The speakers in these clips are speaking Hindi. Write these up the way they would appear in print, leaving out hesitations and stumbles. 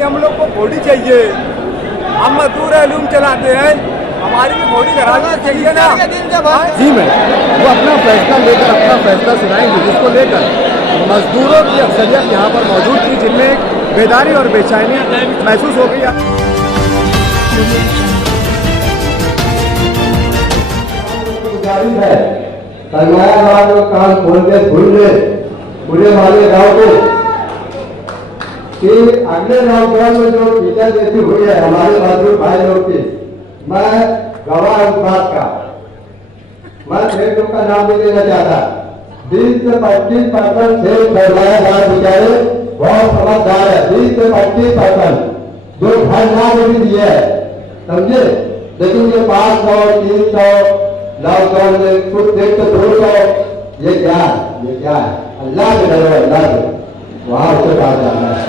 हम लोग को घोड़ी चाहिए, हम मजदूर लूम चलाते हैं, हमारी भी घोड़ी कराना चाहिए ना। जी मैं वो अपना फैसला लेकर अपना फैसला सुनाएंगे, जिसको लेकर मजदूरों की अक्सरियत यहाँ पर मौजूद थी, जिनमें एक बेदारी और बेचैनी महसूस हो गई। सरमायादार लोग कान खोल के सुन ले पूरे वाले गाँव को कि अगले लॉकडाउन में जो टीचर जैसी हुई है हमारे मजदूर भाई लोग की, मैं गवाह इस बात का। मैं खेतों का नाम नहीं देना चाहता। 20 से 25% से सरमायादार बेचारे बहुत समझदार है। 20 से 25% जो घर ना भी दिए है, समझे। लेकिन ये 500 300 लॉकडाउन में कुछ देख तो 200, ये क्या है? अल्लाह से डरो, अल्लाह से, वहां उससे कहा जाना है।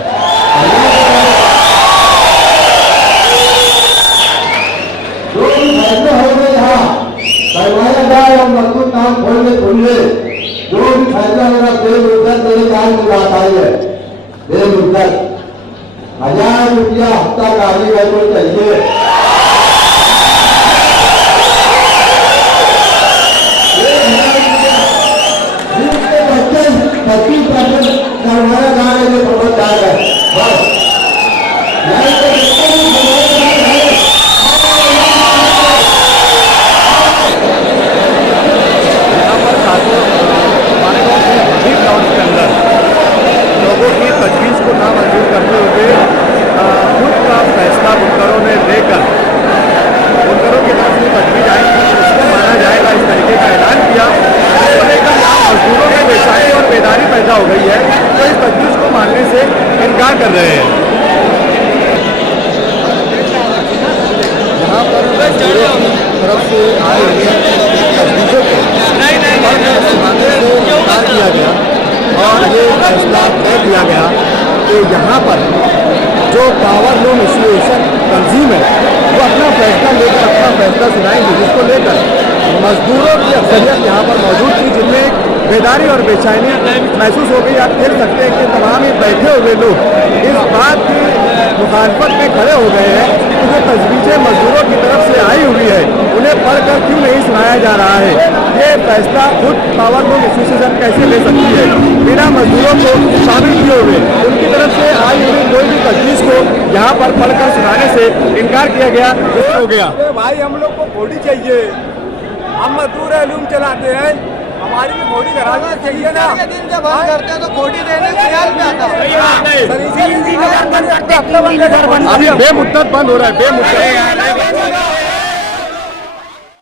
जो भी फैसले हो गए यहाँ सरमायादार और मजदूर काम खोल के सुन ले, जो भी फैसला होगा बेमुद्दत मेरे काम की बात आई है। बेमुद्दत 1000 रुपया हफ्ता कारीगर को चाहिए। 25% सरमायादार में समझदार है। बस लोगों की तजवीज़ को नामंजूर करते हुए खुद का फैसला बुनकरों ने लेकर बुनकरों की तरफ से तजवीज़ आई थी, उसको माना जाएगा, इस तरीके का ऐलान किया। इसको लेकर यहाँ मजदूरों में बेचैनी और बेदारी पैदा हो गई है, तो इस तजवीज़ को मानने से इनकार कर रहे हैं। यहाँ पर मजदूरों की तरफ से आए हुए तजवीज़ों को मानने से इनकार किया गया और ये फैसला तय किया गया कि यहाँ पर जो पावर लूम एसोसिएशन तंजीम है वो अपना फैसला लेकर अपना फैसला सुनाएंगे, जिसको लेकर मजदूरों की अक्सरियत यहाँ पर मौजूद थी, जिनमें एक बेदारी और बेचैनी महसूस हो गई। आप देख सकते हैं कि तमाम ही बैठे हुए लोग इस बात की मुखालफत में खड़े हो गए हैं कि जो तजवीज़ें मजदूरों की तरफ से आई हुई है उन्हें पढ़कर क्यों नहीं सुनाया जा रहा है। ये फैसला खुद पावर लूम एसोसिएशन कैसे ले सकती है बिना मजदूरों को शामिल किए हुए। उनकी तरफ से आई हुई कोई भी तजवीज़ को यहाँ पर पढ़कर सुनाने से इनकार किया गया। हो गया भाई हम लोग को घोड़ी चाहिए, हम मजदूर लूम चलाते हैं, हमारी भी घोड़ी कराना चाहिए ना। दिन जब हम करते हैं तो घोड़ी देने के ख्याल में आता है। अभी बेमुद्दत बंद हो रहा है, बेमुद्दत।